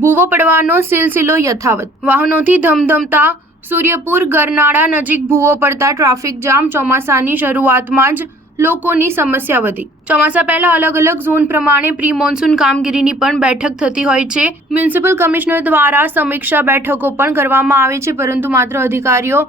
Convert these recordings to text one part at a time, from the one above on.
ભૂવો પડવાનો સિલસિલો યથાવત। વાહનોથી ધમધમતા સૂર્યપુર ગરનાળા નજીક ભૂવો પડતા ટ્રાફિક જામ। ચોમાસાની શરૂઆતમાં જ લોકોની સમસ્યા વધી। ચોમાસા પહેલા અલગ અલગ ઝોન પ્રમાણે પ્રી મોન્સૂન કામગીરીની પણ બેઠક થતી હોય છે। મ્યુનિસિપલ કમિશનર દ્વારા સમીક્ષા બેઠકો પણ કરવામાં આવે છે, પરંતુ માત્ર અધિકારીઓ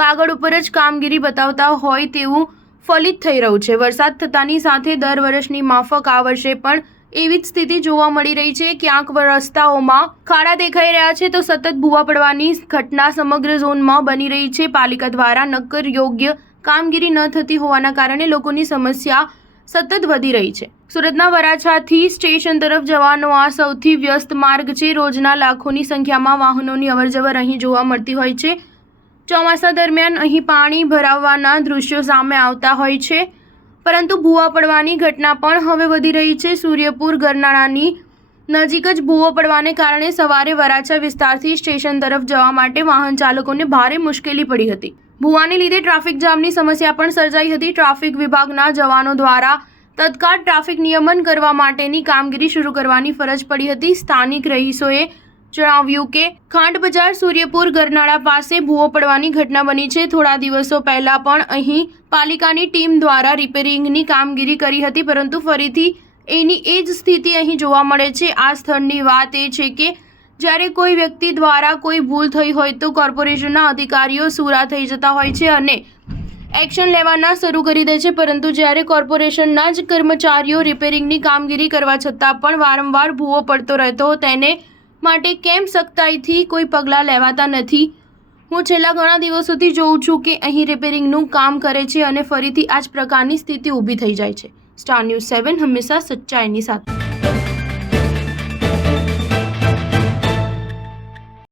કાગળ ઉપર જ કામગીરી બતાવતા હોય તેવું ફલિત થઈ રહ્યું છે। વરસાદ થતાની સાથે દર વર્ષની માફક આ વર્ષે પણ એવી જ સ્થિતિ જોવા મળી રહી છે। ક્યાંક રસ્તાઓમાં ખાડા દેખાઈ રહ્યા છે, તો સતત ભૂવા પડવાની ઘટના સમગ્ર ઝોનમાં બની રહી છે। પાલિકા દ્વારા નક્કર યોગ્ય કામગીરી ન થતી હોવાના કારણે લોકોની સમસ્યા સતત વધી રહી છે। સુરતના વરાછાથી સ્ટેશન તરફ જવાનો આ સૌથી વ્યસ્ત માર્ગ છે। રોજના લાખોની સંખ્યામાં વાહનોની અવરજવર અહીં જોવા મળતી હોય છે। ચોમાસા દરમિયાન અહીં પાણી ભરાવાના દૃશ્યો સામે આવતા હોય છે, પરંતુ ભૂવા પડવાની ઘટના પણ હવે વધી રહી છે। સૂર્યપુર ગરનાળાની નજીક જ ભૂવો પડવાને કારણે સવારે વરાછા વિસ્તારથી સ્ટેશન તરફ જવા માટે વાહન ચાલકોને ભારે મુશ્કેલી પડી હતી। ભૂવાને લીધે ટ્રાફિક જામની સમસ્યા પણ સર્જાઈ હતી। ટ્રાફિક વિભાગના જવાનો દ્વારા તત્કાળ ટ્રાફિક નિયમન કરવા માટેની કામગીરી શરૂ કરવાની ફરજ પડી હતી। સ્થાનિક રહીશોએ જણાવ્યું કે ખાંડ બજાર સૂર્યપુર ગરનાળા પાસે ભૂવો પડવાની ઘટના બની છે। થોડા દિવસો પહેલા પણ અહીં પાલિકાની ટીમ દ્વારા રિપેરિંગની કામગીરી કરી હતી, પરંતુ ફરીથી એની એ જ સ્થિતિ અહીં જોવા મળે છે। આ સ્થળની વાત એ છે કે જ્યારે કોઈ વ્યક્તિ દ્વારા કોઈ ભૂલ થઈ હોય તો કોર્પોરેશનના અધિકારીઓ સુરા થઈ જતા હોય છે અને એક્શન લેવાના શરૂ કરી દે છે, પરંતુ જ્યારે કોર્પોરેશનના જ કર્મચારીઓ રિપેરિંગની કામગીરી કરવા છતાં પણ વારંવાર ભૂવો પડતો રહેતો તેને માટે કેમ સખ્તાઈથી કોઈ પગલાં લેવાતા નથી? હું છેલ્લા ઘણા દિવસોથી જોઉં છું કે અહીં રિપેરિંગનું કામ કરે છે અને ફરીથી આ જ પ્રકારની સ્થિતિ ઊભી થઈ જાય છે। સ્ટાર ન્યૂઝ 7 હંમેશા સચ્ચાઈની સાથે।